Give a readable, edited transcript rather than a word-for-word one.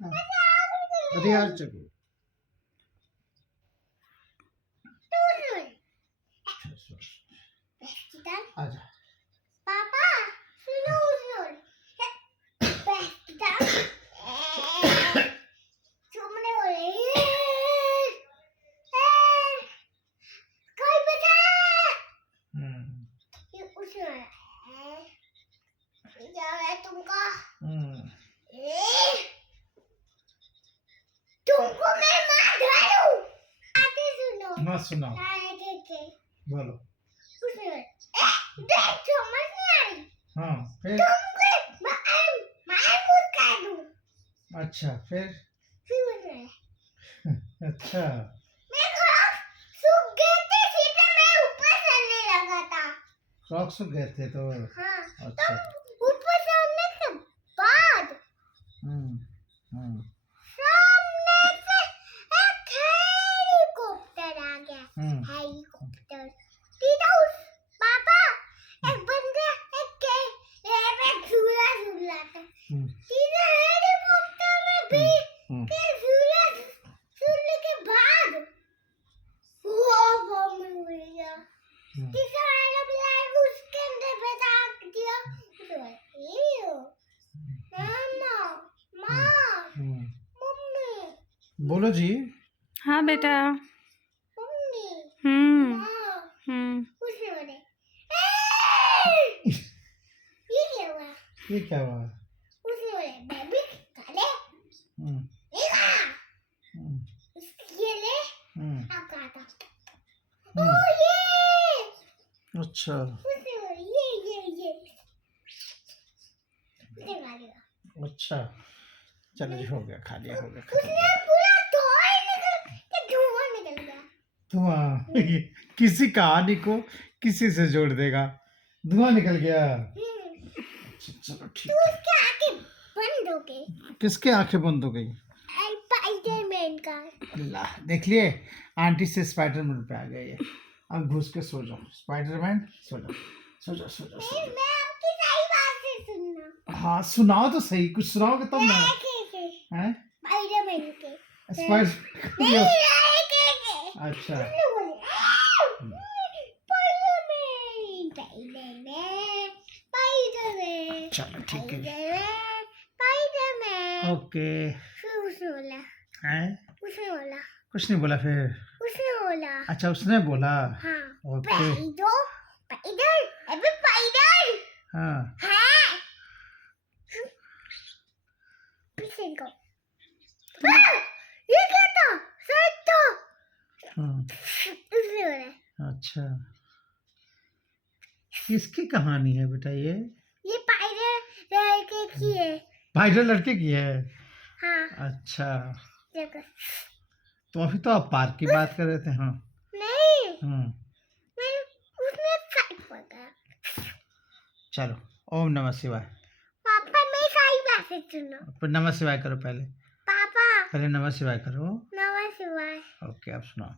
हाँ। अरे यार चलो आजा। पापा सुनो सुनो चुमने वाले कोई बचा ये उसने क्या है तुमका तुमको मैं मार दूं आते सुनो मत सुनाओ के बोलो। उसने देख समझ नहीं आ रही हाँ फिर तुमको मैं खुद कर दूं अच्छा फिर उसने अच्छा मैं खराब सूख गए थे सीधे मैं ऊपर चलने लगा था क्रॉक्स सूख गए थे तो हाँ अच्छा ऊपर चढ़ने के बाद सामने से एक हेलीकॉप्टर आ गया हेलीकॉप्टर सीधा उस पापा एक बंदे एक के झूला झूला था सीधा हेलीकॉप्टर में भी के झूला झूलने के बाद वो बम उड़ गया तीसरा वाला ब्लैक उसके अंदर बैठा दिया मामा माँ मम्मी बोलो जी। हाँ बेटा। मम्मी हम्म उसने बोले ये क्या हुआ ये क्या हुआ? उसने बोले बेबी काले नहीं खा उसके लिए अब खाता ओ ये अच्छा उसने बोले ये उसने खा लिया अच्छा चलो जी हो गया खा लिया हो गया उसने पूरा धुआं निकल गया धुआं किसी कहानी को किसी से जोड़ देगा। धुआं निकल गया। अच्छा, चलो ठीक तो है। उसके आंखें बंद हो गई किसके आंखें बंद हो गई? स्पाइडरमैन का अल्लाह देख लिए आंटी से स्पाइडरमैन पे आ गए ये। अब घुस के सो जाओ स्पाइडरमैन सो जाओ सो जाओ सो जाओ सो जाओ। मैं आपकी सही बात से सुनना हाँ सुनाओ तो सही कुछ सुनाओगे तब ना हैं स्पाइडरमैन के स्पाइडर नहीं अच्छा स्पाइडरमैन चलो ठीक है स्पाइडरमैन ओके फिर उसने बोला हैं कुछ नहीं बोला फिर उसने बोला अच्छा उसने बोला हाँ ओके स्पाइडर अबे स्पाइडर हाँ है पीछे को ये क्या था सच था उसने बोला अच्छा किसकी कहानी है बेटा ये स्पाइडर लड़के की है स्पाइडर लड़के की है। हाँ अच्छा देखो तो अभी तो आप पार्क की बात कर रहे थे। हाँ नहीं मैं उसने सच पकड़ा चलो ओम नमः शिवाय। पापा मैं सही बात से सुनो फिर नमः शिवाय करो पहले पापा पहले नमः शिवाय करो। नमः शिवाय ओके अब सुनाओ।